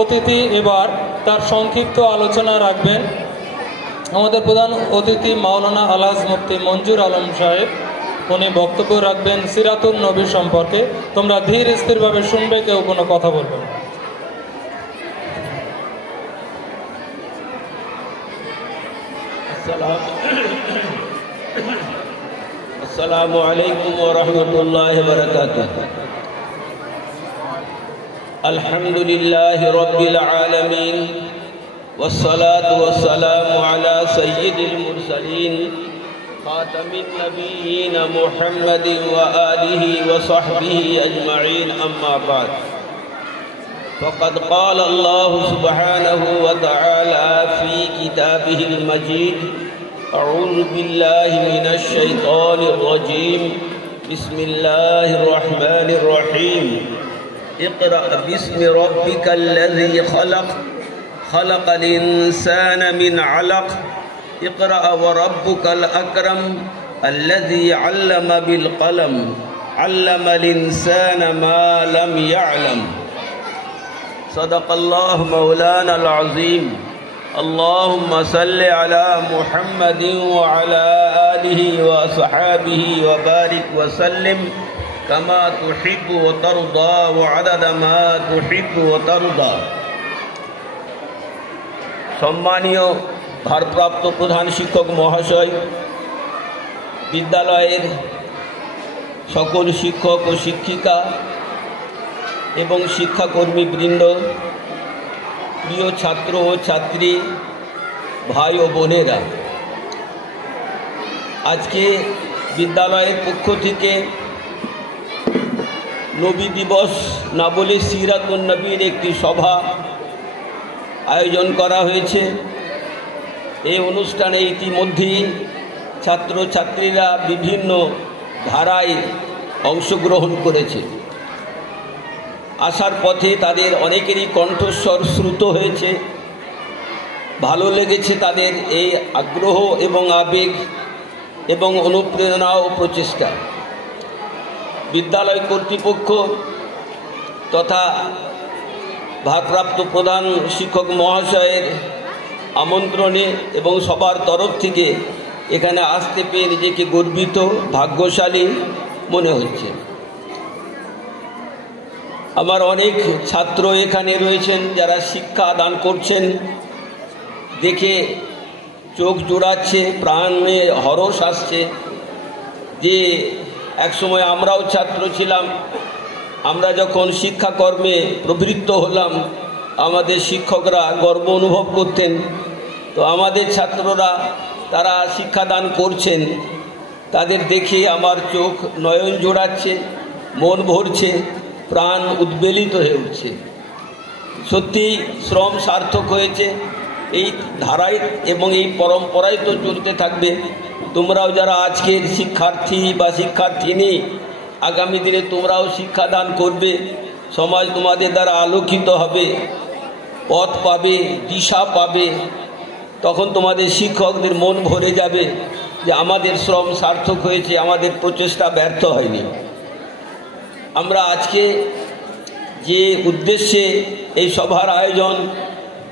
অতিথি এবার তার সংক্ষিপ্ত আলোচনা রাখবেন। আমাদের প্রধান অতিথি মাওলানা আলহাজ মুফতি মঞ্জুর আলম সাহেব। উনি বক্তব্য রাখবেন সিরাতুন নবী সম্পর্কে। তোমরা ধীর স্থিরভাবে শুনবে, কেউ কোনো কথা বলবে না। আসসালামু আলাইকুম ওয়া রাহমাতুল্লাহি ওয়া বারাকাতুহু। আলহামদুলিল্লাহি রাব্বিল আলামিন والصلاة والسلام على سيد المرسلين خاتم النبيين محمد وآله وصحبه أجمعين أما بعد فقد قال الله سبحانه وتعالى في كتابه المجيد أعوذ بالله من الشيطان الرجيم بسم الله الرحمن الرحيم اقرأ باسم ربك الذي خلق الإنسان من علق اقرأ وربك الأكرم الذي علم بالقلم علم الإنسان ما لم يعلم صدق الله مولانا العظيم اللهم صل على محمد وعلى آله وصحابه وبارك وسلم كما تحب وترضى وعدد ما تحب وترضى। সম্মানীয় ভারপ্রাপ্ত প্রধান শিক্ষক মহাশয়, বিদ্যালয়ের সকল শিক্ষক ও শিক্ষিকা এবং শিক্ষাকর্মীবৃন্দ, প্রিয় ছাত্র ও ছাত্রী, ভাই ও বোনেরা, আজকে বিদ্যালয়ের পক্ষ থেকে নবী দিবস না বলে সিরাতুন নবীর একটি সভা আয়োজন করা হয়েছে। এই অনুষ্ঠানে ইতিমধ্যেই ছাত্রছাত্রীরা বিভিন্ন ধারায় অংশগ্রহণ করেছে। আসার পথে তাদের অনেকেরই কণ্ঠস্বর শ্রুত হয়েছে। ভালো লেগেছে তাদের এই আগ্রহ এবং আবেগ এবং অনুপ্রেরণা ও প্রচেষ্টা। বিদ্যালয় কর্তৃপক্ষ তথা ভারপ্রাপ্ত প্রধান শিক্ষক মহাশয়ের আমন্ত্রণে এবং সবার তরফ থেকে এখানে আসতে পেরে নিজেকে গর্বিত, ভাগ্যশালী মনে হচ্ছে। আমার অনেক ছাত্র এখানে রয়েছেন যারা শিক্ষা দান করছেন, দেখে চোখ জোড়াচ্ছে, প্রাণে হরস আসছে যে একসময় আমরাও ছাত্র ছিলাম। আমরা যখন শিক্ষাকর্মে প্রবৃত্ত হলাম, আমাদের শিক্ষকরা গর্ব অনুভব করতেন। তো আমাদের ছাত্ররা তারা শিক্ষাদান করছেন, তাদের দেখে আমার চোখ নয়ন জোড়াচ্ছে, মন ভরছে, প্রাণ উদ্বেলিত হয়ে উঠছে। সত্যি শ্রম সার্থক হয়েছে। এই ধারায় এবং এই পরম্পরায় তো চলতে থাকবে। তোমরাও যারা আজকের শিক্ষার্থী বা শিক্ষার্থিনী, আগামী দিনে তোমরাও শিক্ষাদান করবে, সমাজ তোমাদের দ্বারা আলোকিত হবে, পথ পাবে, দিশা পাবে। তখন তোমাদের শিক্ষকদের মন ভরে যাবে যে আমাদের শ্রম সার্থক হয়েছে, আমাদের প্রচেষ্টা ব্যর্থ হয়নি। আমরা আজকে যে উদ্দেশ্যে এই সভার আয়োজন,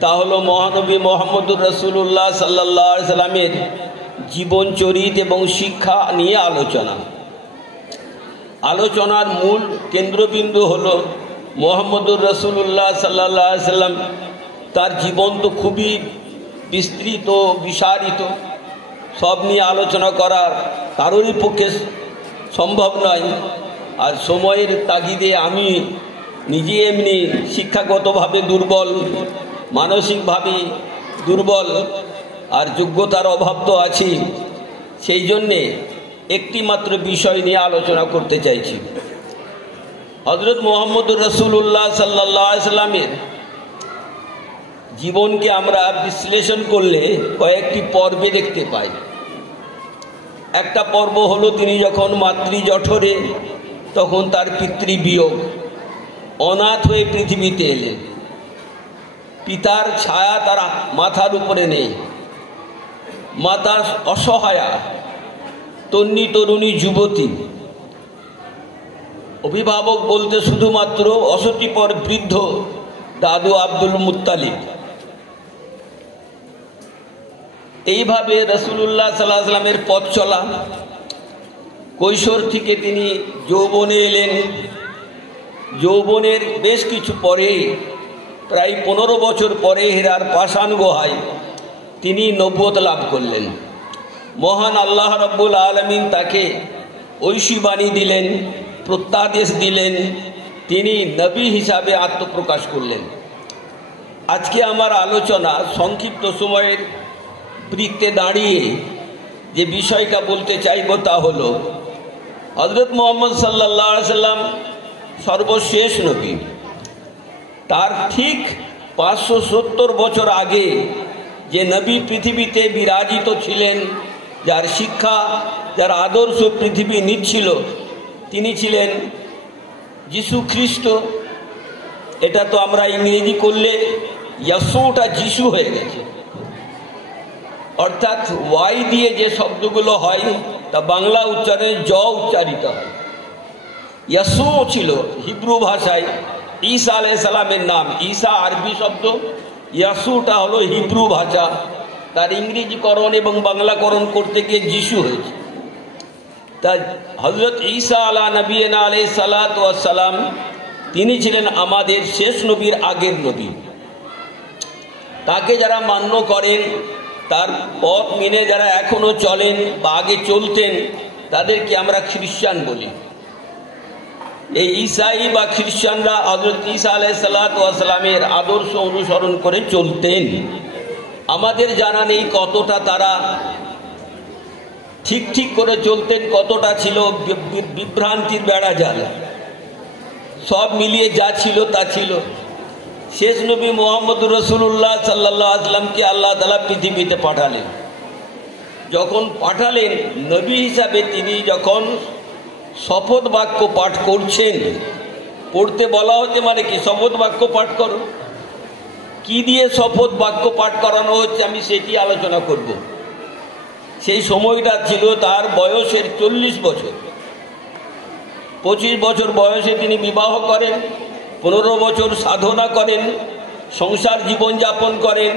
তা হলো মহানবী মোহাম্মদুর রাসূলুল্লাহ সাল্লাল্লাহু আলাইহি সাল্লামের জীবনচরিত এবং শিক্ষা নিয়ে আলোচনা। আলোচনার মূল কেন্দ্রবিন্দু হলো মোহাম্মদুর রাসূলুল্লাহ সাল্লাল্লাহু আলাইহি সাল্লাম। তার জীবন তো খুবই বিস্তৃত, বিস্তারিত, সব নিয়ে আলোচনা করা কারোরই পক্ষে সম্ভব নয়। আর সময়ের তাগিদে আমি নিজে এমনি শিক্ষাগতভাবে দুর্বল, মানসিকভাবে দুর্বল, আর যোগ্যতার অভাব তো আছি। সেই জন্যে একটি মাত্র বিষয় নিয়ে আলোচনা করতে চাইছি। হযরত মুহাম্মদুর রাসূলুল্লাহ সাল্লাল্লাহু আলাইহি সাল্লামের জীবনকে আমরা বিশ্লেষণ করলে কয়েকটি পর্বে দেখতে পাই। একটা পর্ব হলো তিনি যখন মাতৃজঠরে, তখন তার পিতৃবিয়োগ, অনাথ হয়ে পৃথিবীতে এলেন। পিতার ছায়া তার মাথার উপরে নেই, মাতা অসহায়া, তন্নি তরুণী যুবতী, অভিভাবক বলতে শুধুমাত্র অশীতিপর বৃদ্ধ দাদু আব্দুল মুত্তালিব। এইভাবে রাসূলুল্লাহ সাল্লাল্লাহু আলাইহি ওয়াসাল্লামের পথ চলা। কৈশোর থেকে তিনি যৌবনে এলেন। যৌবনের বেশ কিছু পরে, প্রায় 15 বছর পরে হীরার পাষাণ গুহায় তিনি নবুয়ত লাভ করলেন। মহান আল্লাহ রাব্বুল আলামিন তাকে ঐশীবাণী দিলেন, প্রত্যাদেশ দিলেন, তিনি নবী হিসাবে আত্মপ্রকাশ করলেন। আজকে আমার আলোচনা সংক্ষিপ্ত সময়ের বৃত্তে দাঁড়িয়ে যে বিষয়টা বলতে চাইব তা হলো হযরত মুহাম্মদ সাল্লাল্লাহু আলাইহি সাল্লাম সর্বশেষ নবী। তার ঠিক 570 বছর আগে যে নবী পৃথিবীতে বিরাজিত ছিলেন, যার শিক্ষা, যার আদর্শ পৃথিবী নিচ্ছিল, তিনি ছিলেন যিশু খ্রিস্ট। এটা তো আমরা ইংরেজি করলে ইয়াসুটা যিশু হয়ে গেছে, অর্থাৎ ওয়াই দিয়ে যে শব্দগুলো হয় তা বাংলা উচ্চারণে জ উচ্চারিত হয়। ইয়াসু ছিল হিব্রু ভাষায় ঈসা আলাইহিস সালামের নাম। ঈসা আরবি শব্দ, ইয়াসুটা হলো হিব্রু ভাষা। তার ইংরেজিকরণ এবং বাংলাকরণ করতে গিয়ে যিশু হয়েছে। তা হযরত ঈসা আলা নবিয়িনা আলাইহিস সালাতু ওয়াস সালাম তিনি ছিলেন আমাদের শেষ নবীর আগের নবী। তাকে যারা মান্য করেন, তার পথ মেনে যারা এখনো চলেন বা আগে চলতেন, তাদেরকে আমরা খ্রিস্টান বলি। এই ঈসাই বা খ্রিস্টানরা হযরত ঈসা আলাইহিস সালাতু ওয়াস সালামের আদর্শ অনুসরণ করে চলতেন। আমাদের জানা নেই কতটা তারা ঠিক করে চলতেন, কতটা ছিল বিভ্রান্তির বেড়াজাল। সব মিলিয়ে যা ছিল তা ছিল। শেষ নবী মুহাম্মদুর রাসূলুল্লাহ সাল্লাল্লাহু আলাইহি ওয়াসাল্লামকে আল্লাহ তাআলা পৃথিবীতে পাঠালেন। যখন পাঠালেন নবী হিসাবে, তিনি যখন শপথ বাক্য পাঠ করছেন, পড়তে বলা হচ্ছে মানে কি, শপথ বাক্য পাঠ করো। কি দিয়ে শপথ বাক্য পাঠ করানো হচ্ছে আমি সেটি আলোচনা করব। সেই সময়টা ছিল তার বয়সের 40 বছর। 25 বছর বয়সে তিনি বিবাহ করেন, 15 বছর সাধনা করেন, সংসার জীবনযাপন করেন,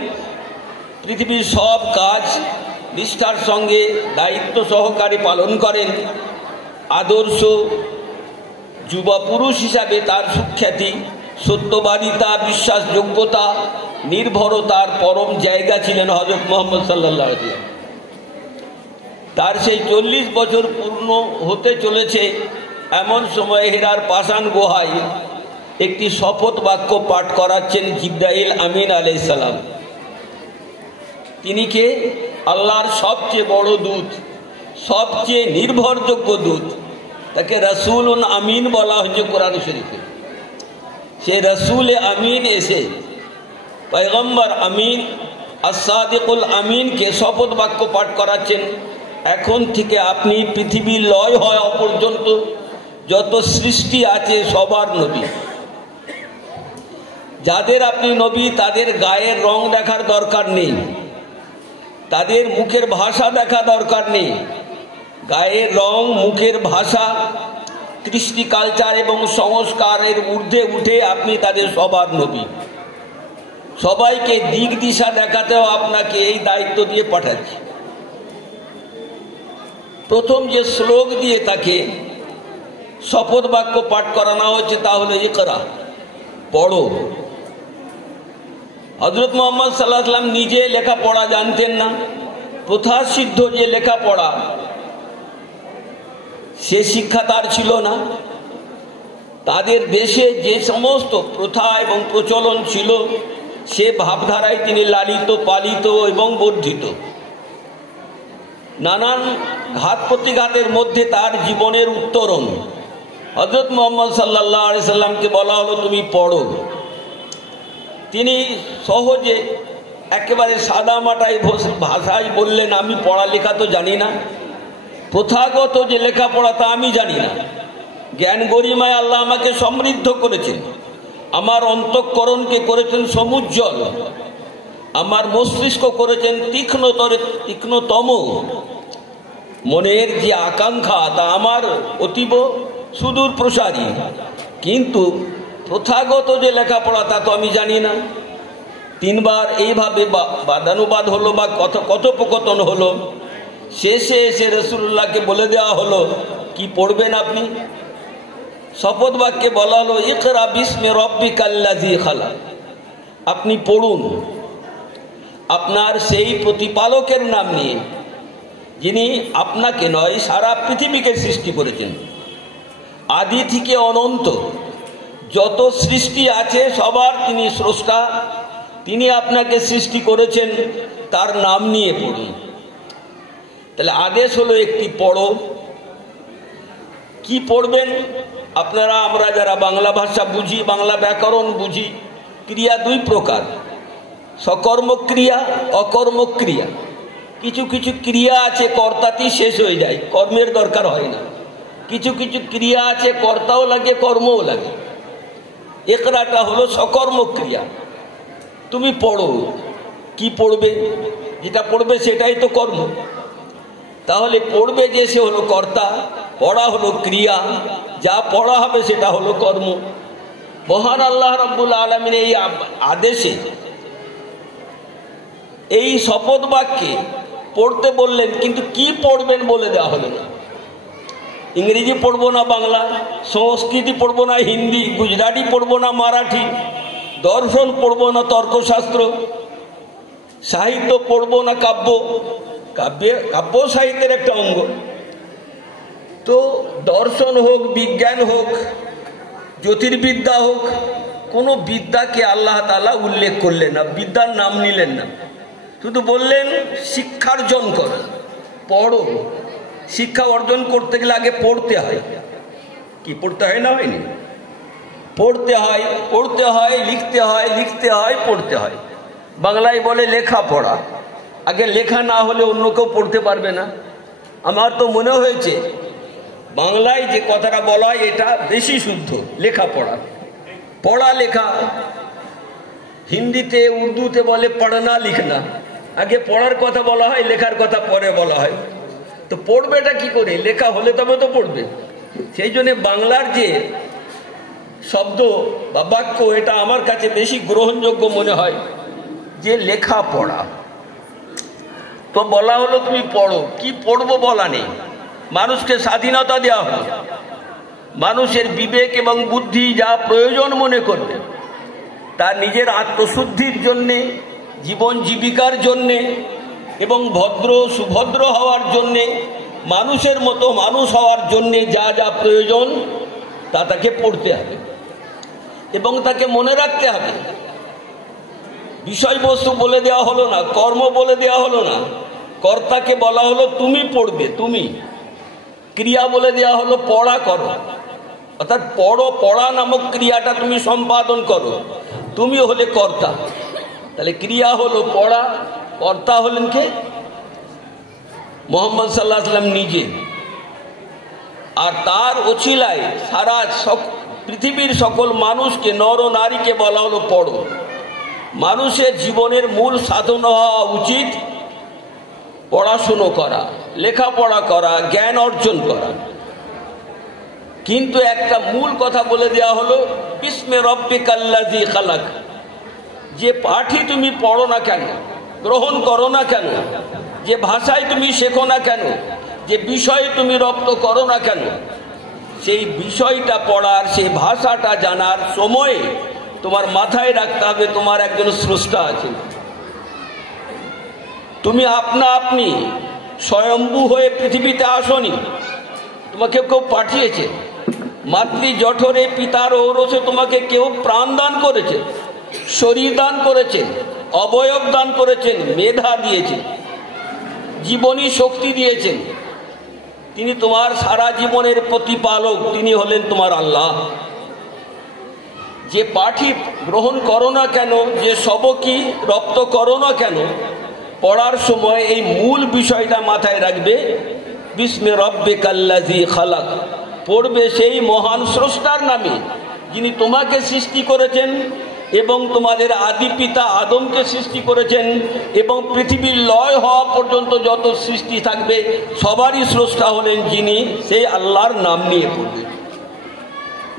পৃথিবীর সব কাজ নিষ্ঠার সঙ্গে দায়িত্ব সহকারে পালন করেন। আদর্শ যুবা পুরুষ হিসাবে তার সুখ্যাতি, সত্যবাদিতা, বিশ্বাসযোগ্যতা, নির্ভরতার পরম জায়গা ছিলেন হযরত মুহাম্মদ সাল্লাল্লাহু আলাইহি ওয়াসাল্লাম। তার সেই 40 বছর পূর্ণ হতে চলেছে এমন সময় হীরার পাষাণ গুহায় একটি শপথ বাক্য পাঠ করাচ্ছেন জিবরাইল আমিন আলাইহিস সালাম। তিনি কে? আল্লাহর সবচেয়ে বড় দূত, সবচেয়ে নির্ভরযোগ্য দূত। তাকে রাসূলুন আমিন বলা হয়েছে কোরআন শরীফে। সে রাসূলে আমিন এসে পয়গম্বর আমিন আস-সাদিকুল আমিনকে শপথ বাক্য পাঠ করাচ্ছেন, এখন থেকে আপনি পৃথিবীর লয় হওয়া পর্যন্ত যত সৃষ্টি আছে সবার নবী। যাদের আপনি নবী তাদের গায়ের রং দেখার দরকার নেই, তাদের মুখের ভাষা দেখা দরকার নেই। গায়ের রং, মুখের ভাষা, কৃষ্টি, কালচার এবং সংস্কারের ঊর্ধ্বে উঠে আপনি তাদের সবার নবী। সবাইকে দিক দিশা দেখাতেও আপনাকে এই দায়িত্ব দিয়ে পাঠাচ্ছি। প্রথম যে শ্লোক দিয়ে তাকে শপথ বাক্য পাঠ করানো হচ্ছে তা হলো ইকরা, পড়ো। হযরত মুহাম্মদ সাল্লাল্লাহু আলাইহি ওয়াসাল্লাম নিজে লেখাপড়া জানতেন না। প্রথা সিদ্ধ যে লেখাপড়া, সে শিক্ষা তার ছিল না। তাদের দেশে যে সমস্ত প্রথা এবং প্রচলন ছিল, সে ভাবধারায় তিনি লালিত, পালিত এবং বর্ধিত। নানান ঘাত প্রতিঘাতের মধ্যে তার জীবনের উত্তরণ। হযরত মুহাম্মদ সাল্লাল্লাহু আলাইহি সাল্লামকে বলা হলো তুমি পড়ো। তিনি সহজে একেবারে সাদামাটাই ভাষায় বললেন, আমি পড়ালেখা তো জানি না, প্রথাগত যে লেখাপড়া তা আমি জানি না। জ্ঞান গরিমায় আল্লাহ আমাকে সমৃদ্ধ করেছেন, আমার অন্তঃকরণকে করেছেন সমুজ্জ্বল, আমার মস্তিষ্ক করেছেন তীক্ষ্ণতম। মনের যে আকাঙ্ক্ষা তা আমার অতীব সুদূর প্রসারী, কিন্তু প্রথাগত যে লেখাপড়া তা তো আমি জানি না। 3 বার এইভাবে বাদানুবাদ হলো বা কথোপকথন হলো, শেষে এসে রাসূলুল্লাহকে বলে দেওয়া হলো কি পড়বেন আপনি। শপথ বাক্যে বলা হলো ইকরা বিস্মি রব্বিকাল্লাযী খালাক, আপনি পড়ুন আপনার সেই প্রতিপালকের নাম নিয়ে যিনি আপনাকে নয় সারা পৃথিবীকে সৃষ্টি করেছেন। আদি থেকে অনন্ত যত সৃষ্টি আছে সবার তিনি স্রষ্টা, তিনি আপনাকে সৃষ্টি করেছেন, তার নাম নিয়ে পড়ুন। তাহলে আদেশ হলো একটি পড়ো। কি পড়বেন আপনারা? আমরা যারা বাংলা ভাষা বুঝি, বাংলা ব্যাকরণ বুঝি, ক্রিয়া 2 প্রকার, সকর্মক্রিয়া, অকর্মক্রিয়া। কিছু কিছু ক্রিয়া আছে কর্তাতেই শেষ হয়ে যায়, কর্মের দরকার হয় না। কিছু কিছু ক্রিয়া আছে কর্তাও লাগে কর্মও লাগে। একরাটা হলো সকর্মক্রিয়া। তুমি পড়ো। কি পড়বে? যেটা পড়বে সেটাই তো কর্ম। তাহলে পড়বে যে সে হলো কর্তা, পড়া হলো ক্রিয়া, যা পড়া হবে সেটা হলো কর্ম। মহান আল্লাহ রাব্বুল আলামিন এই আদেশে, এই শপথ বাক্যে পড়তে বললেন, কিন্তু কি পড়বেন বলে দেওয়া হলো না। ইংরেজি পড়বো না বাংলা, সংস্কৃতি পড়বো না হিন্দি, গুজরাটি পড়বো না মারাঠি, দর্শন পড়বো না তর্কশাস্ত্র, সাহিত্য পড়বো না কাব্য। কাব্য সাহিত্যের একটা অঙ্গ। তো দর্শন হোক, বিজ্ঞান হোক, জ্যোতির্বিদ্যা হোক, কোনো বিদ্যাকে আল্লাহ তাআলা উল্লেখ করলেন না, বিদ্যার নাম নিলেন না। শুধু বললেন শিক্ষার্জন করো, পড়ো। শিক্ষা অর্জন করতে গেলে আগে পড়তে হয়। কি পড়তে হয় না? হয়নি? পড়তে হয়, পড়তে হয়, লিখতে হয়, লিখতে হয়, পড়তে হয়। বাংলায় বলে লেখাপড়া। আগে লেখা না হলে অন্য কেউ পড়তে পারবে না। আমার তো মনে হয়েছে বাংলায় যে কথাটা বলা হয় এটা বেশি শুদ্ধ, লেখাপড়া। পড়া লেখা হিন্দিতে উর্দুতে বলে পড়না লিখনা। আগে পড়ার কথা বলা হয়, লেখার কথা পরে বলা হয়। তো পড়বেটা কি করে? লেখা হলে তবে তো পড়বে। সেই জন্য বাংলার যে শব্দ বা বাক্য, এটা আমার কাছে বেশি গ্রহণযোগ্য মনে হয় যে লেখাপড়া। তো বলা হলো তুমি পড়ো। কি পড়বো বলা নেই। মানুষকে স্বাধীনতা দেওয়া হলো, মানুষের বিবেক এবং বুদ্ধি যা প্রয়োজন মনে করবে, তার নিজের আত্মশুদ্ধির জন্যে, জীবন জীবিকার জন্যে এবং ভদ্র সুভদ্র হওয়ার জন্যে, মানুষের মতো মানুষ হওয়ার জন্যে যা যা প্রয়োজন তা তাকে পড়তে হবে এবং তাকে মনে রাখতে হবে। বিষয়বস্তু বলে দেওয়া হলো না, কর্ম বলে দেওয়া হলো না, কর্তাকে বলা হলো তুমি পড়বে, তুমি। ক্রিয়া বলে দেওয়া হলো পড়া করো, অর্থাৎ পড়ো, পড়া নামক ক্রিয়াটা তুমি সম্পাদন করো, তুমি হলে কর্তা। তাহলে ক্রিয়া হলো পড়া, কর্তা হলেন কে? মুহাম্মদ সাল্লাল্লাহু আলাইহি ওয়াসাল্লাম নিজে। আর তার ওছিলায় সারা পৃথিবীর সকল মানুষকে, নর ও নারীকে বলা হলো পড়ো। মানুষের জীবনের মূল সাধন হওয়া উচিত পড়াশুনো করা, লেখাপড়া করা, জ্ঞান অর্জন করা। কিন্তু একটা মূল কথা বলে দেওয়া হলো বিস্মি রব্বিকাল্লাযী খালাক। যে পাঠই তুমি পড়ো না কেন, গ্রহণ করো না কেন, যে ভাষায় তুমি শেখো না কেন, যে বিষয়ে তুমি রপ্ত করো না কেন, সেই বিষয়টা পড়ার, সেই ভাষাটা জানার সময়ে তোমার মাথায় রাখতে হবে তোমার একজন স্রষ্টা আছে। তুমি আপনি স্বয়ম্ভু হয়ে পৃথিবীতে আসনি, তোমাকে কেউ পাঠিয়েছে। মাতৃ জঠরে পিতার ঔরসে তোমাকে কেউ প্রাণ দান করেছে, শরীর দান করেছেন, অবয়ব দান করেছেন, মেধা দিয়েছেন, জীবনী শক্তি দিয়েছেন। তিনি তোমার সারা জীবনের প্রতিপালক, তিনি হলেন তোমার আল্লাহ। যে পাঠই গ্রহণ করো না কেন, যে সবকই রপ্ত করো না কেন, পড়ার সময় এই মূল বিষয়টা মাথায় রাখবে, বিস্মি রব্বিকাল্লাযী খালাক। পড়বে সেই মহান স্রষ্টার নামে যিনি তোমাকে সৃষ্টি করেছেন এবং তোমাদের আদি পিতা আদমকে সৃষ্টি করেছেন এবং পৃথিবীর লয় হওয়া পর্যন্ত যত সৃষ্টি থাকবে সবারই স্রষ্টা হলেন যিনি, সেই আল্লাহর নাম নিয়ে পড়বে।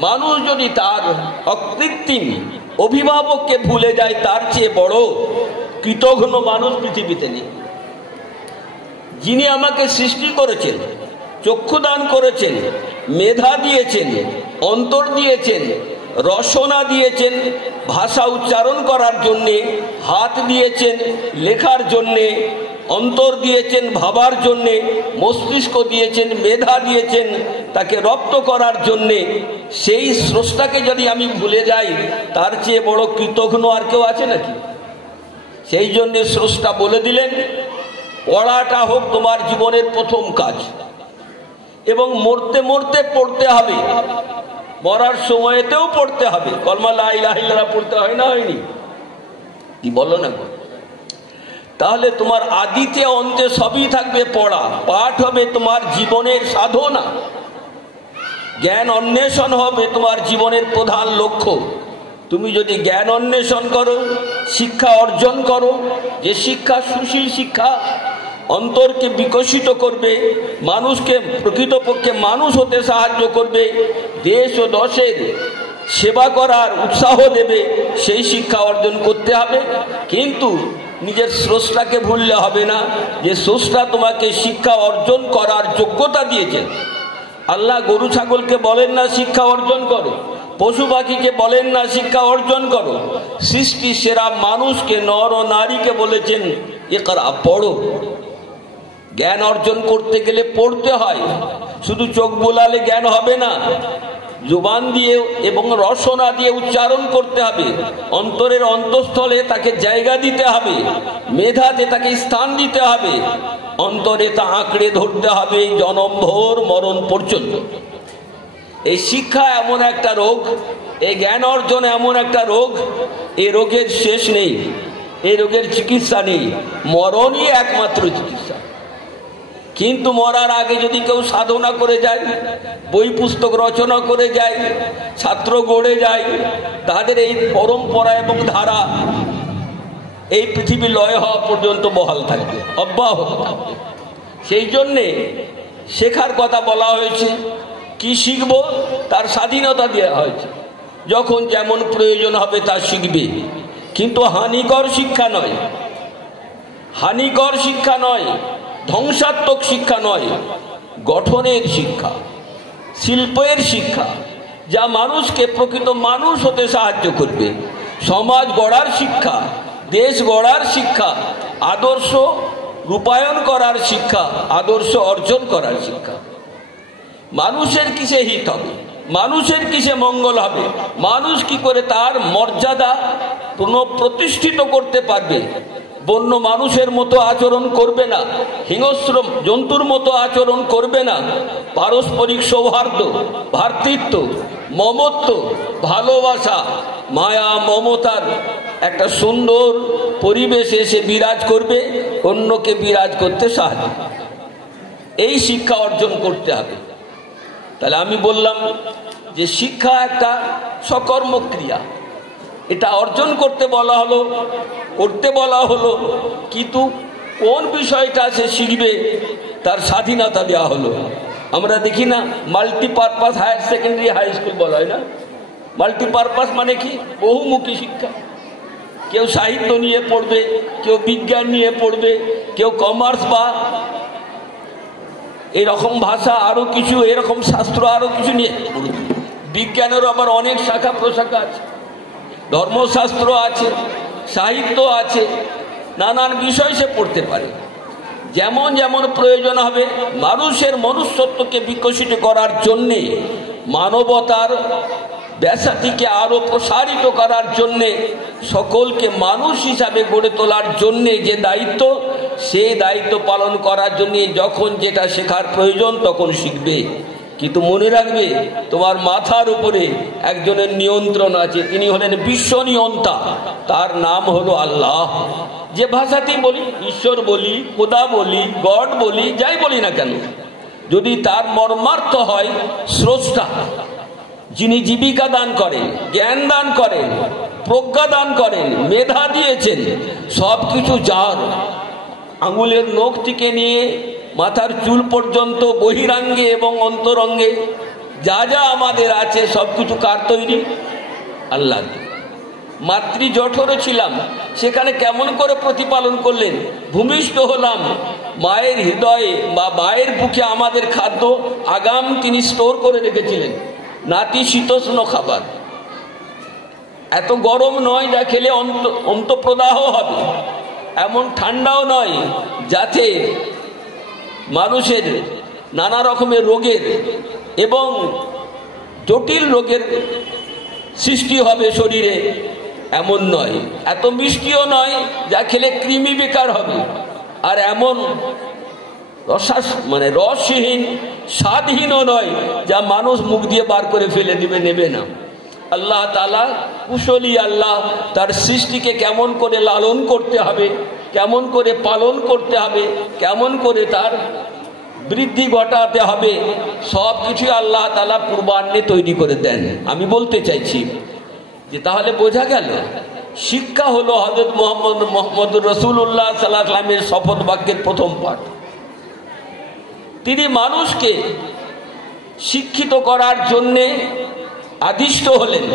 মানুষ যদি তার অকৃত্রিম অভিভাবককে ভুলে যায়, তার চেয়ে বড় কৃতঘ্ন মানুষ পৃথিবীতে নেই। যিনি আমাকে সৃষ্টি করেছেন, চক্ষু দান করেছেন, মেধা দিয়েছেন, অন্তর দিয়েছেন, রসনা দিয়েছেন, ভাষা উচ্চারণ করার জন্যে, হাত দিয়েছেন লেখার জন্যে, অন্তর দিয়েছেন ভাবার জন্যে, মস্তিষ্ক দিয়েছেন, মেধা দিয়েছেন তাকে রপ্ত করার জন্যে, সেই স্রষ্টাকে যদি আমি ভুলে যাই, তার চেয়ে বড় কৃতঘ্ন আর কেউ আছে নাকি? সেই জন্যে স্রষ্টা বলে দিলেন, পড়াটা হোক তোমার জীবনের প্রথম কাজ, এবং মরতে মরতে পড়তে হবে, মরার সময়তেও পড়তে হবে। কলমা লা ইলাহা ইল্লাল্লাহ পড়তে হয় না, হয়নি? কি বলো না? তাহলে তোমার আদিতে অন্তে সবই থাকবে পড়া। পাঠ হবে তোমার জীবনের সাধনা, জ্ঞান অন্বেষণ হবে তোমার জীবনের প্রধান লক্ষ্য। তুমি যদি জ্ঞান অন্বেষণ করো, শিক্ষা অর্জন করো, যে শিক্ষা সুশীল শিক্ষা, অন্তরকে বিকশিত করবে, মানুষকে প্রকৃতপক্ষে মানুষ হতে সাহায্য করবে, দেশ ও দশের সেবা করার উৎসাহ দেবে, সেই শিক্ষা অর্জন করতে হবে। কিন্তু নিজের স্রষ্টাকে ভুললে হবে না, যে স্রষ্টা তোমাকে শিক্ষা অর্জন করার যোগ্যতা দিয়েছেন। আল্লাহ গরু ছাগলকে বলেন না শিক্ষা অর্জন করো, পশু পাখিকে বলেন না শিক্ষা অর্জন করো, সৃষ্টি সেরা মানুষকে, নর ও নারীকে বলেছেন ইকরা, পড়ো। জ্ঞান অর্জন করতে গেলে পড়তে হয়, শুধু চোখ বোলালে জ্ঞান হবে না। জুবান দিয়ে এবং রসনা দিয়ে উচ্চারণ করতে হবে, অন্তরের অন্তঃস্থলে তাকে জায়গা দিতে হবে, মেধাতে তাকে স্থান দিতে হবে, অন্তরে তা আঁকড়ে ধরতে হবে জনমভর মরণ পর্যন্ত। এই শিক্ষা এমন একটা রোগ, এই জ্ঞান অর্জন এমন একটা রোগ, এই রোগের শেষ নেই, এই রোগের চিকিৎসা নেই, মরণই একমাত্র চিকিৎসা। কিন্তু মরার আগে যদি কেউ সাধনা করে যায়, বই পুস্তক রচনা করে যায়, ছাত্র গড়ে যায়, তাদের এই পরম্পরা এবং ধারা এই পৃথিবী লয় হওয়া পর্যন্ত বহাল থাকবে, অব্যাহত থাকবে। সেই জন্যে শেখার কথা বলা হয়েছে। কি শিখবো তার স্বাধীনতা দেওয়া হয়েছে, যখন যেমন প্রয়োজন হবে তা শিখবে, কিন্তু হানিকর শিক্ষা নয়, হানিকর শিক্ষা নয়, ধ্বংসাত্মক শিক্ষা নয়, গঠনের শিক্ষা, শিল্পের শিক্ষা, যা মানুষকে প্রকৃত মানুষ হতে সাহায্য করবে, সমাজ গড়ার শিক্ষা, দেশ গড়ার শিক্ষা, আদর্শ রূপায়ণ করার শিক্ষা, আদর্শ অর্জন করার শিক্ষা। মানুষের কিসে হিত হবে, মানুষের কিসে মঙ্গল হবে, মানুষ কি করে তার মর্যাদা পুনঃপ্রতিষ্ঠিত করতে পারবে, বন্য মানুষের মতো আচরণ করবে না, হিংস্র জন্তুর মতো আচরণ করবে না, পারস্পরিক সৌহার্দ্য, ভ্রাতৃত্ব, মমত্ব, ভালোবাসা, মায়া, মমতার একটা সুন্দর পরিবেশে এসে বিরাজ করবে, অন্যকে বিরাজ করতে সাহায্য। এই শিক্ষা অর্জন করতে হবে। তাহলে আমি বললাম যে শিক্ষা একটা সকর্ম ক্রিয়া, এটা অর্জন করতে বলা হলো, করতে বলা হলো, কিন্তু কোন বিষয়টা সে শিখবে তার স্বাধীনতা দেওয়া হলো। আমরা দেখি না multipurpose higher secondary high school বলা হয় না? মাল্টিপারপাস মানে কি? বহুমুখী শিক্ষা। কেউ সাহিত্য নিয়ে পড়বে, কেউ বিজ্ঞান নিয়ে পড়বে, কেউ কমার্স বা এরকম ভাষা আরো কিছু, এরকম শাস্ত্র আরো কিছু নিয়ে পড়বে। বিজ্ঞানেরও আবার অনেক শাখা প্রশাখা আছে, ধর্মশাস্ত্র আছে, সাহিত্য আছে, নানান বিষয় সে পড়তে পারে। যেমন যেমন প্রয়োজন হবে মানুষের মনুষ্যত্বকে বিকশিত করার জন্যে, মানবতার ব্যাসাতিকে আরো প্রসারিত করার জন্যে, সকলকে মানুষ হিসাবে গড়ে তোলার জন্যে যে দায়িত্ব, সেই দায়িত্ব পালন করার জন্যে যখন যেটা শেখার প্রয়োজন তখন শিখবে। কিন্তু মনে রাখবে তোমার মাথার উপরে একজনের নিয়ন্ত্রণ আছে, তিনি হলেন বিশ্ব নিয়ন্তা, তার নাম হলো আল্লাহ। যে ভাষাতেই বলি, ঈশ্বর বলি, খোদা বলি, গড বলি, যাই বলি না কেন, যদি তার মর্মার্থ হয় স্রষ্টা, যিনি জীবিকা দান করেন, জ্ঞান দান করেন, প্রজ্ঞা দান করেন, মেধা দিয়েছেন, সব কিছু যার, আঙুলের নখ থেকে নিয়ে মাথার চুল পর্যন্ত বহিরাঙ্গে এবং অন্তরঙ্গে যা যা আমাদের আছে সব কিছু কার তৈরি? আল্লাহ। মাতৃ জঠরে ছিলাম, সেখানে কেমন করে প্রতিপালন করলেন? ভূমিষ্ঠ হলাম, মায়ের হৃদয়ে বা মায়ের বুকে আমাদের খাদ্য আগাম তিনি স্টোর করে রেখেছিলেন। নাতিশীতোষ্ণ খাবার, এত গরম নয় যা খেলে অন্তঃপ্রদাহ হবে, এমন ঠান্ডাও নয় যাতে মানুষের নানা রকমের রোগের এবং জটিল রোগের সৃষ্টি হবে শরীরে, এমন নয়। এত মিষ্টিও নয় যা খেলে কৃমি বেকার হবে, আর এমন রসহীন স্বাদহীনও নয় যা মানুষ মুখ দিয়ে বার করে ফেলে দিবে, নেবে না। আল্লাহ তাআলা কুশলী আল্লাহ, তার সৃষ্টিকে কেমন করে লালন করতে হবে, কেমন করে পালন করতে হবে, কেমন করে তার বৃদ্ধি ঘটাতে হবে, সব কিছু আল্লাহ তাআলা পূর্বান্নে তৈরি করে দেন। আমি বলতে চাইছি যে তাহলে বোঝা গেল শিক্ষা হলো হযরত মুহাম্মদ রাসূলুল্লাহ সাল্লাল্লাহু আলাইহি ওয়াসাল্লামের শপথ বাক্যের প্রথম পাঠ। তিনি মানুষকে শিক্ষিত করার জন্যে আদিষ্ট হলেন,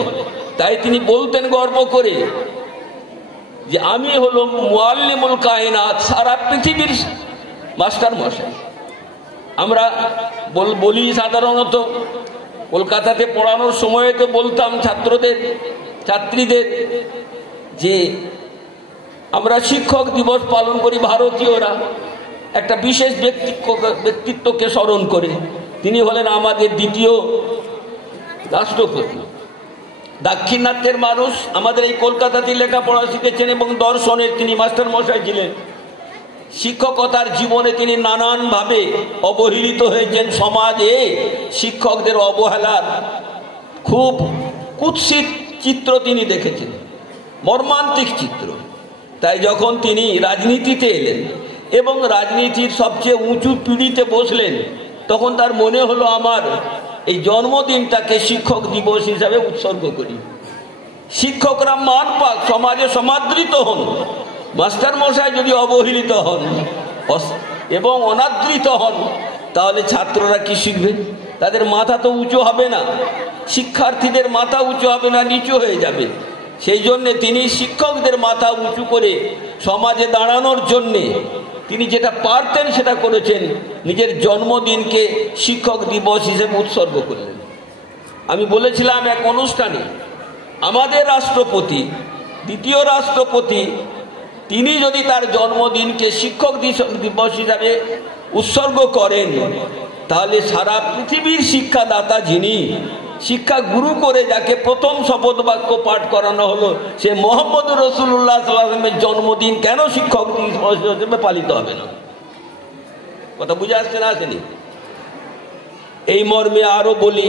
তাই তিনি বলতেন গর্ব করে যে আমি হলো মুআল্লিমুল কায়নাত, সারা পৃথিবীর মাস্টার মশাই। আমরা বলি সাধারণত কলকাতাতে পড়ানোর সময় তো বলতাম ছাত্রীদের যে আমরা শিক্ষক দিবস পালন করি ভারতীয়রা একটা বিশেষ ব্যক্তিত্বকে স্মরণ করে। তিনি হলেন আমাদের দ্বিতীয় রাষ্ট্রপতি। দাক্ষিণাত্যের মানুষ আমাদের এই কলকাতাতে লেখাপড়া শিখেছেন এবং দর্শনের তিনি মাস্টার মশাই ছিলেন। শিক্ষকতার জীবনে তিনি নানানভাবে অবহেলিত হয়েছেন। সমাজে শিক্ষকদের অবহেলার খুব কুৎসিত চিত্র তিনি দেখেছেন, মর্মান্তিক চিত্র। তাই যখন তিনি রাজনীতিতে এলেন এবং রাজনীতির সবচেয়ে উঁচু পিঁড়িতে বসলেন, তখন তার মনে হলো আমার এই জন্মদিনটাকে শিক্ষক দিবস হিসাবে উৎসর্গ করি। শিক্ষকরা মান পাক, সমাজে সমাদৃত হন। মাস্টার মশাই যদি অবহেলিত হন এবং অনাদৃত হন, তাহলে ছাত্ররা কি শিখবে? তাদের মাথা তো উঁচু হবে না, শিক্ষার্থীদের মাথা উঁচু হবে না, নিচু হয়ে যাবে। সেই জন্যে তিনি শিক্ষকদের মাথা উঁচু করে সমাজে দাঁড়ানোর জন্যে তিনি যেটা পারতেন সেটা করেছেন, নিজের জন্মদিনকে শিক্ষক দিবস হিসেবে উৎসর্গ করলেন। আমি বলেছিলাম এক অনুষ্ঠানে, আমাদের রাষ্ট্রপতি, দ্বিতীয় রাষ্ট্রপতি, তিনি যদি তার জন্মদিনকে শিক্ষক দিবস হিসাবে উৎসর্গ করেন, তাহলে সারা পৃথিবীর শিক্ষাদাতা, যিনি শিক্ষা গুরু করে যাকে প্রথম শপথ বাক্য পাঠ করানো হলো, সে মুহাম্মদ রাসূলুল্লাহ সাল্লাল্লাহু আলাইহি ওয়াসাল্লামের জন্মদিন কেন শিক্ষক দিবস হিসেবে পালিত হবে না? কথা বুঝে আসছে না? আসেনি? এই মর্মে আরো বলি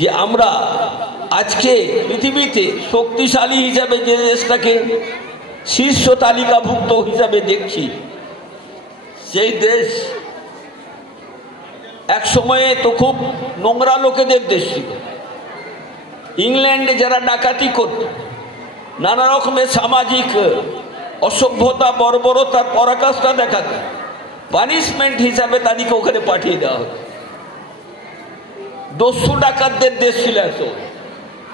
যে আমরা আজকে পৃথিবীতে শক্তিশালী হিসাবে যে দেশটাকে শীর্ষ তালিকাভুক্ত হিসাবে দেখছি, সেই দেশ এক সময়ে তো খুব নোংরা লোকেদের দেশ ছিল। ইংল্যান্ডে যারা ডাকাতি করত, নানা রকমের সামাজিক অসভ্যতা, বর্বরতার পরাকাষ্ঠা দেখাত, পানিশমেন্ট হিসাবে তাদেরকে ওখানে পাঠিয়ে দেওয়া হতো। দস্যু ডাকাতদের দেশ ছিল এত।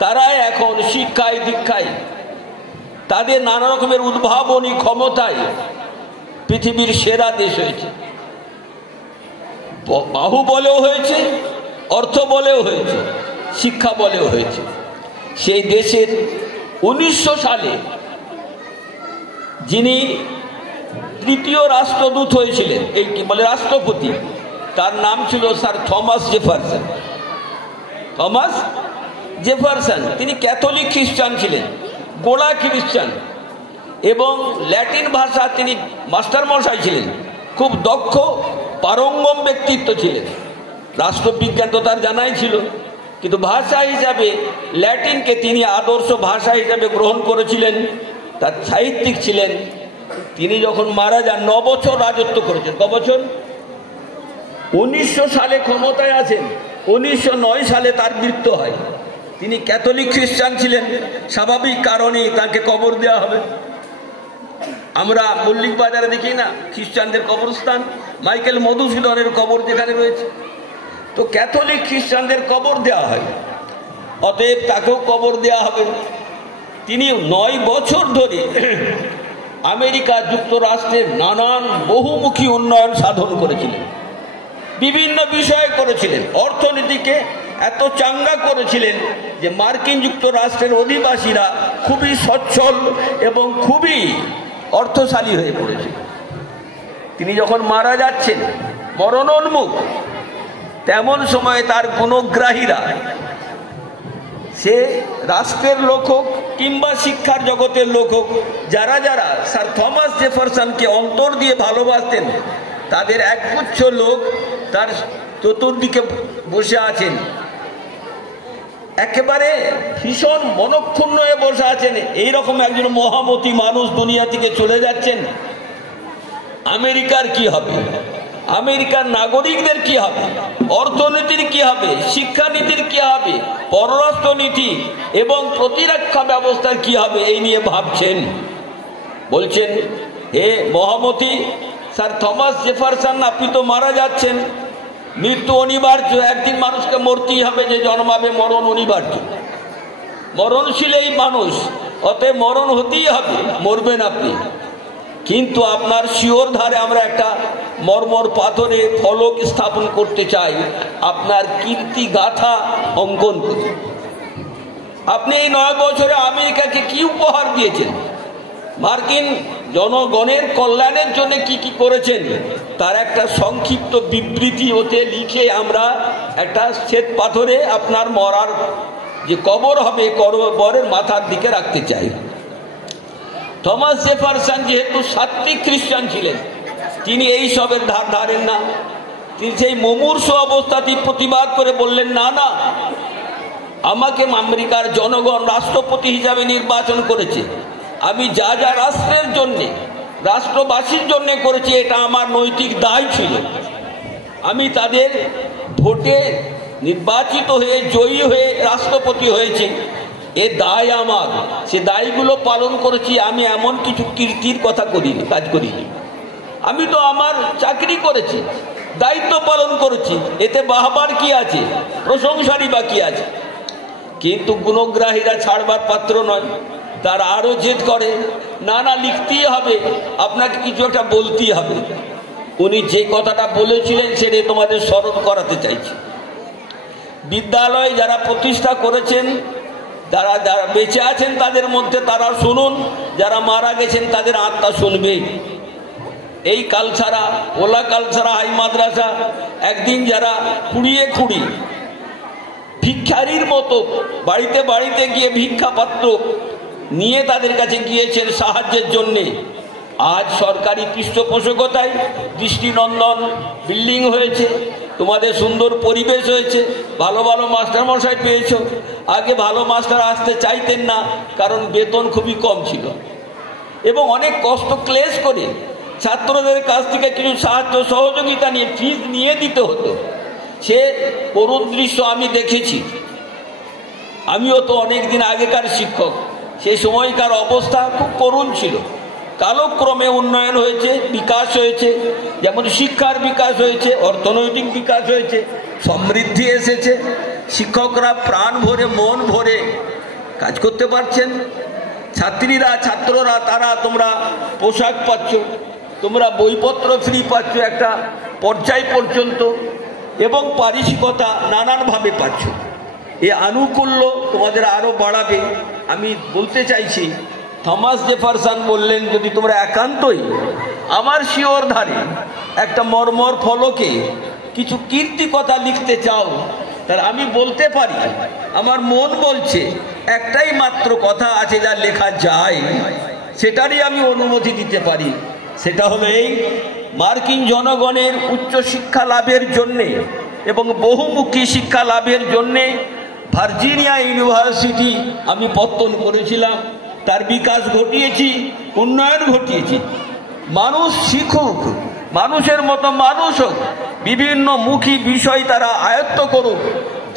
তারাই এখন শিক্ষায় দীক্ষায়, তাদের নানা রকমের উদ্ভাবনী ক্ষমতায় পৃথিবীর সেরা দেশ হয়েছে। বাহু বলেও হয়েছে, অর্থ বলেও হয়েছে, শিক্ষা বলেও হয়েছে। সেই দেশের 1900 সালে যিনি তৃতীয় রাষ্ট্রদূত হয়েছিলেন, এই কি বলে রাষ্ট্রপতি, তার নাম ছিল sir Thomas Jefferson. Thomas Jefferson তিনি ক্যাথলিক খ্রিস্টান ছিলেন, গোড়া খ্রিস্টান, এবং ল্যাটিন ভাষা তিনি মাস্টার মশাই ছিলেন। খুব দক্ষ পারঙ্গম ব্যক্তিত্ব ছিলেন। রাষ্ট্রবিজ্ঞান তো তার জানাই ছিল, কিন্তু ভাষা হিসাবে ল্যাটিনকে তিনি আদর্শ ভাষা হিসাবে গ্রহণ করেছিলেন। তার সাহিত্যিক ছিলেন। তিনি যখন মারা যান 9 বছর রাজত্ব করেছেন। ক বছর? 1900 সালে ক্ষমতায় আছেন, 1909 সালে তার মৃত্যু হয়। তিনি ক্যাথলিক খ্রিস্টান ছিলেন, স্বাভাবিক কারণে তাকে কবর দেওয়া হবে। আমরা মল্লিক বাজারে দেখি না খ্রিস্টানদের কবরস্থান, মাইকেল মধুসূদনের কবর যেখানে রয়েছে। তো ক্যাথলিক খ্রিস্টানদের কবর দেওয়া হয়, অতএব তাকেও কবর দেওয়া হবে। তিনি 9 বছর ধরে আমেরিকা যুক্তরাষ্ট্রের নানান বহুমুখী উন্নয়ন সাধন করেছিলেন, বিভিন্ন বিষয়ে করেছিলেন। অর্থনীতিকে এত চাঙ্গা করেছিলেন যে মার্কিন যুক্তরাষ্ট্রের অধিবাসীরা খুবই সচ্ছল এবং খুবই অর্থশালী হয়ে পড়েছিল। তিনি যখন মারা যাচ্ছেন মরণোন্মুখ, তেমন সময় তার গুণগ্রাহীরা, সে রাষ্ট্রের লোক হোক কিংবা শিক্ষার জগতের লোক হোক, যারা যারা স্যার থমাস জেফারসনকে অন্তর দিয়ে ভালোবাসতেন, তাদের একগুচ্ছ লোক তার চতুর্দিকে বসে আছেন, একেবারে ভীষণ মনক্ষুণ্ণ হয়ে বসে আছেন। এইরকম একজন মহামতি মানুষ দুনিয়া থেকে চলে যাচ্ছেন। আমেরিকার কি হবে, আমেরিকার নাগরিকদের কি হবে, অর্থনীতির কি হবে, শিক্ষানীতির কি হবে, পররাষ্ট্রনীতি এবং প্রতিরক্ষা ব্যবস্থার কি হবে, এই নিয়ে ভাবছেন। বলছেন, হে মহামতি স্যার থমাস জেফারসন, আপনি তো মারা যাচ্ছেন, মৃত্যু অনিবার্য, একদিন মানুষকে মরতেই হবে, যে জন্মাবে মরণ অনিবার্য, মরণশীল এই মানুষ, অতএব মরণ হতেই হবে, মরবেন আপনি। কিন্তু আপনার শিওর ধারে আমরা একটা মর্মর পাথরে ফলক স্থাপন করতে চাই, আপনার কীর্তি গাথা অঙ্কন করুন। আপনি এই 9 বছরে আমেরিকাকে কি উপহার দিয়েছেন, মার্কিন জনগণের কল্যাণের জন্য কি কি করেছেন, তার একটা সংক্ষিপ্ত বিবৃতি ওতে লিখে আমরা একটা শ্বেত পাথরে আপনার মরার যে কবর হবে কবরের মাথার দিকে রাখতে চাই। থমাস জেফারসন যেহেতু সাত্বিক খ্রিস্টান ছিলেন, তিনি এই সবের ধার ধারেন না। তিনি সেই মুমূর্ষু অবস্থাতেই প্রতিবাদ করে বললেন, না না, আমাকে আমেরিকার জনগণ রাষ্ট্রপতি হিসাবে নির্বাচন করেছে, আমি যা যা রাষ্ট্রের জন্যে, রাষ্ট্রবাসীর জন্য করেছি, এটা আমার নৈতিক দায় ছিল। আমি তাদের ভোটে নির্বাচিত হয়ে জয়ী হয়ে রাষ্ট্রপতি হয়েছে, এ দায় আমার, সে দায়গুলো পালন করেছি। আমি এমন কিছু কীর্তির কথা করিনি, কাজ করিনি। আমি তো আমার চাকরি করেছি, দায়িত্ব পালন করেছি, এতে বাহবার কি আছে, প্রশংসারই বা কি আছে। কিন্তু গুণগ্রাহীরা ছাড়বার পাত্র নয়, তারা আরো জেদ করে, না না, লিখতেই হবে, আপনাকে কিছু একটা বলতেই হবে। উনি যে কথাটা বলেছিলেন সেটা তোমাদের স্মরণ করাতে চাইছি। বিদ্যালয় যারা প্রতিষ্ঠা করেছেন, যারা যারা বেঁচে আছেন তাদের মধ্যে তারা শুনুন, যারা মারা গেছেন তাদের আত্মা শুনবে। এই কালছাড়া, ওলা কালছাড়া হাই মাদ্রাসা একদিন যারা খুঁড়িয়ে ভিক্ষারির মতো বাড়িতে বাড়িতে গিয়ে ভিক্ষাপাত্র নিয়ে তাদের কাছে গিয়েছেন সাহায্যের জন্যে, আজ সরকারি পৃষ্ঠপোষকতায় দৃষ্টিনন্দন বিল্ডিং হয়েছে, তোমাদের সুন্দর পরিবেশ হয়েছে, ভালো ভালো মাস্টারমশাই পেয়েছ। আগে ভালো মাস্টার আসতে চাইতেন না, কারণ বেতন খুবই কম ছিল এবং অনেক কষ্ট ক্লেশ করে ছাত্রদের কাছ থেকে কিছু সাহায্য সহযোগিতা নিয়ে ফিস নিয়ে দিতে হতো। সে করুণ দৃশ্য আমি দেখেছি। আমিও তো অনেকদিন আগেকার শিক্ষক, সেই সময়কার অবস্থা খুব করুণ ছিল। কালক্রমে উন্নয়ন হয়েছে, বিকাশ হয়েছে, যেমন শিক্ষার বিকাশ হয়েছে, অর্থনৈতিক বিকাশ হয়েছে, সমৃদ্ধি এসেছে, শিক্ষকরা প্রাণ ভরে মন ভরে কাজ করতে পারছেন, ছাত্ররা তারা তোমরা পোশাক পাচ্ছ, তোমরা বইপত্র ফ্রি পাচ্ছ একটা পর্যায় পর্যন্ত, এবং পারিশ্রিকতা নানানভাবে পাচ্ছ। এই আনুকূল্য তোমাদের আরো বাড়াবে। আমি বলতে চাইছি, থমাস জেফারসন বললেন, যদি তোমরা একান্তই আমার শিওর ধারে একটা মর্মর ফলকে কিছু কীর্তি কথা লিখতে চাও, তাহলে আমি বলতে পারি, আমার মন বলছে একটাই মাত্র কথা আছে যা লেখা যায়, সেটারই আমি অনুমতি দিতে পারি। সেটা হলো এই, মার্কিন জনগণের উচ্চ শিক্ষা লাভের জন্যে এবং বহুমুখী শিক্ষা লাভের জন্যে ভার্জিনিয়া ইউনিভার্সিটি আমি পত্তন করেছিলাম, তার বিকাশ ঘটিয়েছি, উন্নয়ন ঘটিয়েছি। মানুষ শিখুক, মানুষের মতো মানুষ হোক, বিভিন্ন মুখী বিষয় তারা আয়ত্ত করুক,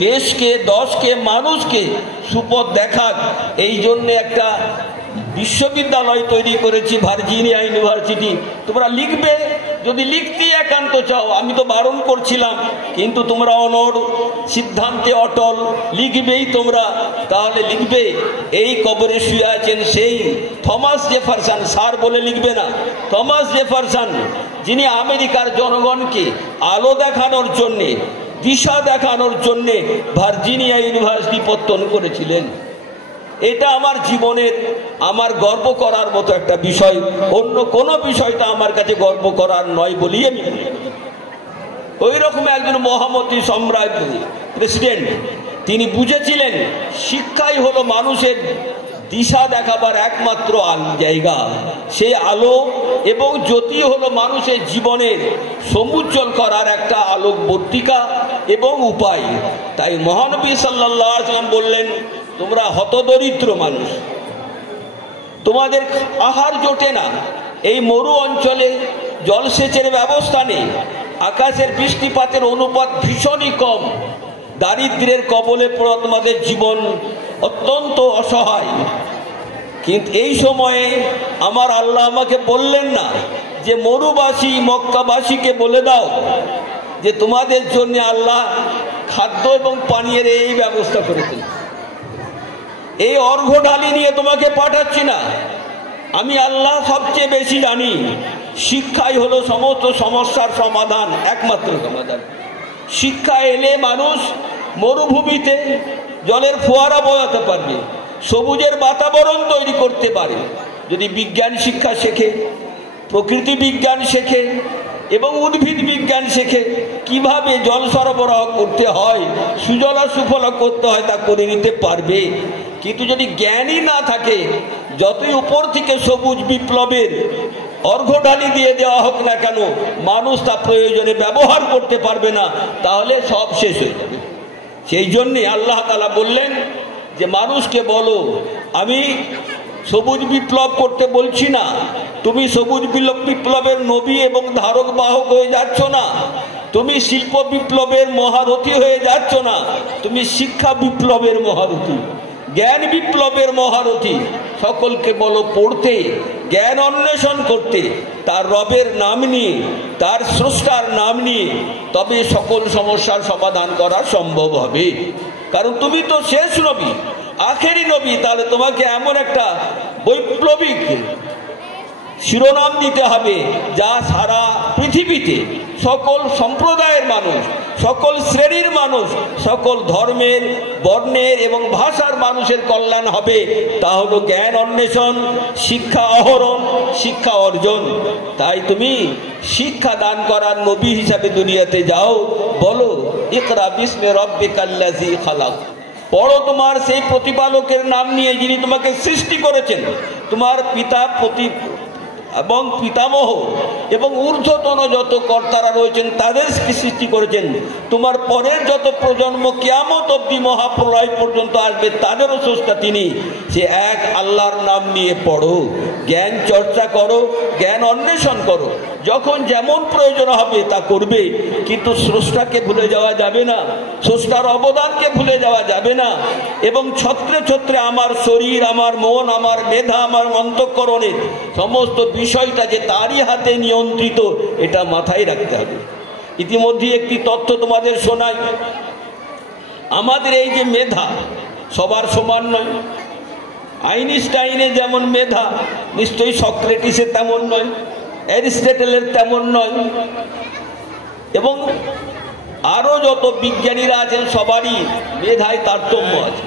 দেশকে, দশকে, মানুষকে সুপথ দেখাক, এই জন্যে একটা বিশ্ববিদ্যালয় তৈরি করেছি ভার্জিনিয়া ইউনিভার্সিটি। তোমরা লিখবে, যদি লিখতে একান্ত চাও, আমি তো বারণ করছিলাম, কিন্তু তোমরা অনড়, সিদ্ধান্তে অটল, লিখবেই তোমরা, তাহলে লিখবে এই কবরে শুয়ে আছেন সেই থমাস জেফারসন, স্যার বলে লিখবে না, থমাস জেফারসন, যিনি আমেরিকার জনগণকে আলো দেখানোর জন্যে, দিশা দেখানোর জন্যে ভার্জিনিয়া ইউনিভার্সিটি পত্তন করেছিলেন। এটা আমার জীবনের, আমার গর্ব করার মতো একটা বিষয়, অন্য কোনো বিষয়টা আমার কাছে গর্ব করার নয় বলেই আমি মনে করি। ওই রকম একজন মহামতি সম্রাট প্রেসিডেন্ট, তিনি বুঝেছিলেন শিক্ষাই হলো মানুষের দিশা দেখাবার একমাত্র জায়গা, সেই আলো এবং জ্যোতি হলো মানুষের জীবনের সমুজ্জ্বল করার একটা আলোকবর্তিকা এবং উপায়। তাই মহানবী সাল্লাল্লাহু আলাইহি ওয়াসাল্লাম বললেন, তোমরা হতদরিদ্র মানুষ, তোমাদের আহার জোটে না, এই মরু অঞ্চলে জলসেচের ব্যবস্থা নেই, আকাশের বৃষ্টিপাতের অনুপাত ভীষণই কম, দারিদ্র্যের কবলে পড়া তোমাদের জীবন অত্যন্ত অসহায়। কিন্তু এই সময়ে আমার আল্লাহ আমাকে বললেন না যে মরুবাসী মক্কাবাসীকে বলে দাও যে তোমাদের জন্য আল্লাহ খাদ্য এবং পানীয়ের এই ব্যবস্থা করেছেন, এই অর্ঘ্য ঢালি নিয়ে তোমাকে পাঠাচ্ছি না। আমি আল্লাহ সবচেয়ে বেশি জানি, শিক্ষাই হলো সমস্ত সমস্যার সমাধান, একমাত্র সমাধান। শিক্ষা এলে মানুষ মরুভূমিতে জলের ফোয়ারা বোঝাতে পারবে, সবুজের বাতাবরণ তৈরি করতে পারে। যদি বিজ্ঞান শিক্ষা শেখে, প্রকৃতি বিজ্ঞান শেখে এবং উদ্ভিদ বিজ্ঞান শেখে, কিভাবে জল সরবরাহ করতে হয়, সুজলা সুফলা করতে হয়, তা করে নিতে পারবে। কিন্তু যদি জ্ঞানই না থাকে, যতই উপর থেকে সবুজ বিপ্লবের অর্ঘ্যঢালি দিয়ে দেওয়া হোক না কেন, মানুষ তা প্রয়োজনে ব্যবহার করতে পারবে না, তাহলে সব শেষ হয়ে যাবে। সেই জন্যে আল্লাহ তাআলা বললেন যে মানুষকে বলো, আমি সবুজ বিপ্লব করতে বলছি না, তুমি সবুজ বিপ্লবের নবী এবং ধারক বাহক হয়ে যাচ্ছ না, তুমি শিল্প বিপ্লবের মহারথী হয়ে যাচ্ছ না, তুমি শিক্ষা বিপ্লবের মহারথী, জ্ঞান বিপ্লবের মহারথী। সকলকে বলো পড়তে, জ্ঞান অন্বেষণ করতে, তার রবের নাম নিয়ে, তার স্রষ্টার নাম নিয়ে, তবে সকল সমস্যার সমাধান করা সম্ভব হবে। কারণ তুমি তো শেষ নবী, আখেরি নবী, তাহলে তোমাকে এমন একটা বৈপ্লবিক শিরোনাম দিতে হবে যা সারা পৃথিবীতে সকল সম্প্রদায়ের মানুষ, সকল শ্রেণীর মানুষ, সকল ধর্মের, বর্ণের এবং ভাষার মানুষের কল্যাণ হবে। তা হলো জ্ঞান অন্বেষণ, শিক্ষা আহরণ, শিক্ষা অর্জন। তাই তুমি শিক্ষা দান করার নবী হিসাবে দুনিয়াতে যাও, বলো ইকরা বিস্মি রাব্বিকাল্লাযী খালাক, পড়ো তোমার সেই প্রতিপালকের নাম নিয়ে যিনি তোমাকে সৃষ্টি করেছেন, তোমার পিতা এবং পিতামহ এবং ঊর্ধ্বতন যত কর্তারা রয়েছেন তাদের সৃষ্টি করেছেন, তোমার পরের যত প্রজন্ম কিয়ামত অবধি মহাপ্রলয় পর্যন্ত আসবে তাদেরও স্রষ্টা তিনি। সে এক আল্লাহর নাম নিয়ে পড়ো, জ্ঞান চর্চা করো, জ্ঞান অন্বেষণ করো, যখন যেমন প্রয়োজন হবে তা করবে, কিন্তু স্রষ্টাকে ভুলে যাওয়া যাবে না, স্রষ্টার অবদানকে ভুলে যাওয়া যাবে না। এবং ছত্রে ছত্রে আমার শরীর, আমার মন, আমার মেধা, আমার অন্তঃকরণের সমস্ত বিষয়টা যে তারই হাতে নিয়ন্ত্রিত, এটা মাথায় রাখতে হবে। ইতিমধ্যে একটি তথ্য তোমাদের শোনাই, আমাদের এই যে মেধা সবার সমান নয়। আইনস্টাইনের যেমন মেধা, নিশ্চয়ই সক্রেটিসের তেমন নয়, অ্যারিস্টটলের তেমন নয়, এবং আরো যত বিজ্ঞানীরা আছেন সবারই মেধায় তারতম্য আছে।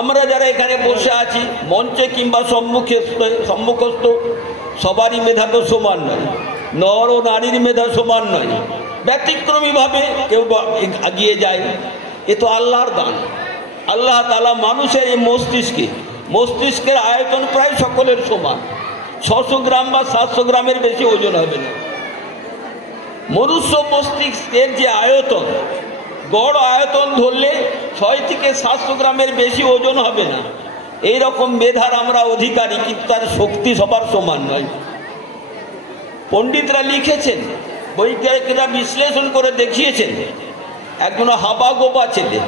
আমরা যারা এখানে বসে আছি মঞ্চে কিংবা সম্মুখস্থ, সবারই মেধা তো সমান নয়, নর ও নারীর মেধা সমান নয়, ব্যতিক্রমী ভাবে কেউ এগিয়ে যায়। এ তো আল্লাহর দান। আল্লাহ তাআলা মানুষের এই মস্তিষ্কের আয়তন প্রায় সকলের সমান, 600 গ্রাম বা 700 গ্রামের বেশি ওজন হবে না। মনুষ্য মস্তিষ্কের যে আয়তন, গড় আয়তন ধরলে 6 থেকে 700 গ্রামের বেশি ওজন হবে না। এইরকম মেধার আমরা অধিকারী, কিন্তু তার শক্তি সবার সমান নয়। পণ্ডিতরা লিখেছেন, বৈজ্ঞানিকরা বিশ্লেষণ করে দেখিয়েছেন, একজন হাবা গোবা ছেলে,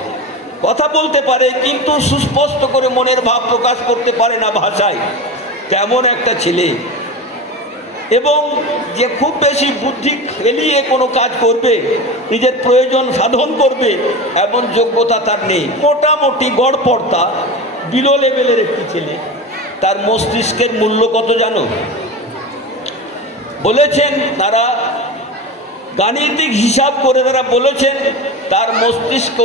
কথা বলতে পারে কিন্তু সুস্পষ্ট করে মনের ভাব প্রকাশ করতে পারে না ভাষায়, তেমন একটা ছেলে এবং যে খুব বেশি বুদ্ধি খেলিয়ে কোনো কাজ করবে, নিজের প্রয়োজন সাধন করবে, এমন যোগ্যতা তার নেই। মোটামুটি গড়পড়তা বিলো লেভেলের একটি ছেলে, তার মস্তিষ্কের মূল্য কত জানো? বলেছেন তারা, গাণিতিক হিসাব করে তারা বলেছেন তার মস্তিষ্ক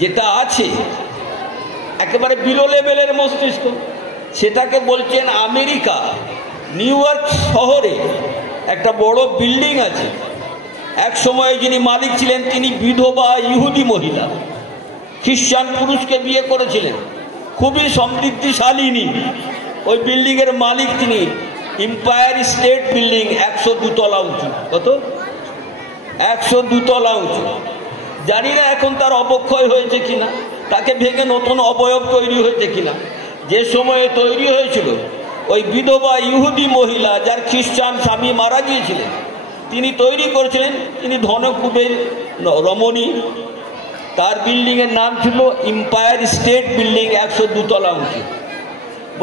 যেটা আছে একেবারে বিলো লেভেলের মস্তিষ্ক, সেটাকে বলছেন আমেরিকা নিউ ইয়র্ক শহরে একটা বড় বিল্ডিং আছে। এক সময় যিনি মালিক ছিলেন তিনি বিধবা ইহুদি মহিলা, খ্রিস্টান পুরুষকে বিয়ে করেছিলেন, খুবই সমৃদ্ধিশালিনী। ওই বিল্ডিংয়ের মালিক তিনি। এম্পায়ার স্টেট বিল্ডিং, 102 তলা উঁচু। কত? 102 তলা উঁচু। জানি না এখন তার অবক্ষয় হয়েছে কিনা, তাকে ভেঙে নতুন অবয়ব তৈরি হয়েছে কিনা। যে সময়ে তৈরি হয়েছিল, ওই বিধবা ইহুদি মহিলা যার খ্রিস্টান স্বামী মারা গিয়েছিলেন, তিনি তৈরি করেছিলেন। তিনি ধনকুবের রমণী। তার বিল্ডিংয়ের নাম ছিল এম্পায়ার স্টেট বিল্ডিং, 102 তলা উঁচু।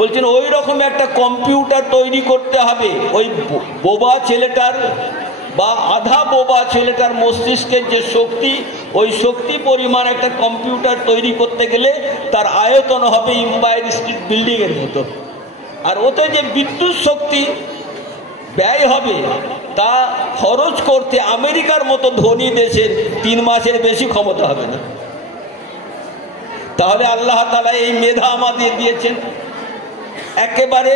বলছেন ওই রকম একটা কম্পিউটার তৈরি করতে হবে ওই বোবা ছেলেটার বা আধা বোবা ছেলেটার মস্তিষ্কের যে শক্তি, ওই শক্তি পরিমাণ একটা কম্পিউটার তৈরি করতে গেলে তার আয়তন হবে এম্পায়ার স্টেট বিল্ডিংয়ের মতো। আর ওতে যে বিদ্যুৎ শক্তি ব্যয় হবে তা খরচ করতে আমেরিকার মতো ধনী দেশের 3 মাসের বেশি ক্ষমতা হবে না। তাহলে আল্লাহ তাআলা এই মেধা আমাদের দিয়েছেন একেবারে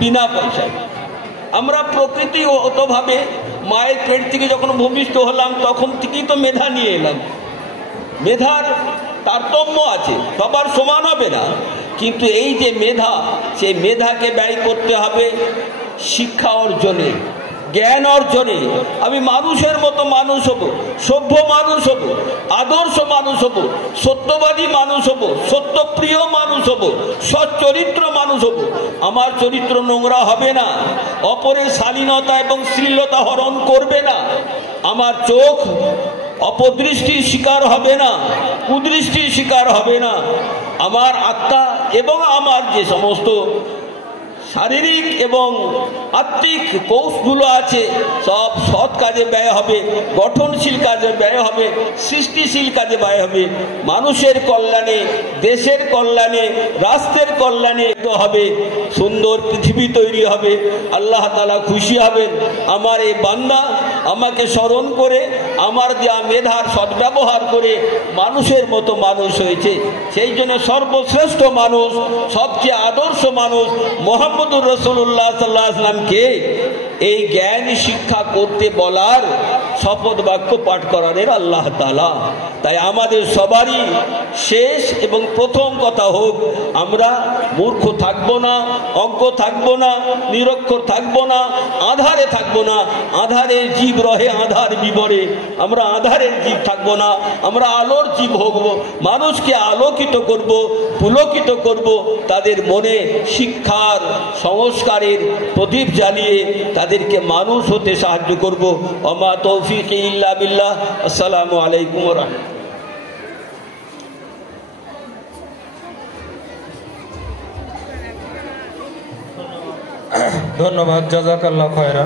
বিনা পয়সায়। আমরা প্রকৃতিগতভাবে মায়ের পেট থেকে যখন ভূমিষ্ঠ হলাম তখন থেকেই তো মেধা নিয়ে এলাম। মেধার তারতম্য আছে, সবার সমান হবে না, কিন্তু এই যে মেধা, সেই মেধাকে ব্যয় করতে হবে শিক্ষা অর্জনে, জ্ঞান অর্জনে। আমি মানুষের মতো মানুষ হব, সভ্য মানুষ হব, আদর্শ মানুষ হব, সত্যবাদী মানুষ হব, সত্যপ্রিয় মানুষ হব, সচ্চরিত্র মানুষ হব। আমার চরিত্র নোংরা হবে না, অপরের শালীনতা এবং শ্লীলতা হরণ করবে না, আমার চোখ অপদৃষ্টির শিকার হবে না, কুদৃষ্টির শিকার হবে না, আমার আত্মা এবং আমার যে সমস্ত শারীরিক এবং আত্মিক কোষগুলো আছে সব সৎ কাজে ব্যয় হবে, গঠনশীল কাজে ব্যয় হবে, সৃষ্টিশীল কাজে ব্যয় হবে, মানুষের কল্যাণে, দেশের কল্যাণে, রাষ্ট্রের কল্যাণে হবে, সুন্দর পৃথিবী তৈরি হবে। আল্লাহ তাআলা খুশি হবেন। আমার এই বান্দা আমাকে স্মরণ করে আমার দেয়া মেধার সদ্ব্যবহার করে মানুষের মতো মানুষ হয়েছে। সেই জন্য সর্বশ্রেষ্ঠ মানুষ, সবচেয়ে আদর্শ মানুষ মুহাম্মদুর রাসূলুল্লাহ সাল্লাল্লাহু আলাইহি ওয়াসাল্লামকে এই জ্ঞান শিক্ষা করতে বলার শপথ বাক্য পাঠ করালেন আল্লাহ তাআলা। তাই আমাদের সবারই শেষ এবং প্রথম কথা হোক, আমরা মূর্খ থাকবো না, অজ্ঞ থাকবো না, নিরক্ষর থাকবো না, আধারে থাকবো না। আধারের জীব রহে আধার বিবরে, আমরা আধারের জীব থাকবো না, আমরা আলোর জীব হবো। মানুষকে আলোকিত করব, পুলকিত করব, তাদের মনে শিক্ষার সংস্কারের প্রদীপ জ্বালিয়ে তাদেরকে মানুষ হতে সাহায্য করব। ওমা তৌফিক ইল্লা বিল্লাহ। আসসালামু আলাইকুম ওয়া রাহমাতুল্লাহ। ধন্যবাদ, জাযাকাল্লাহ খায়রা।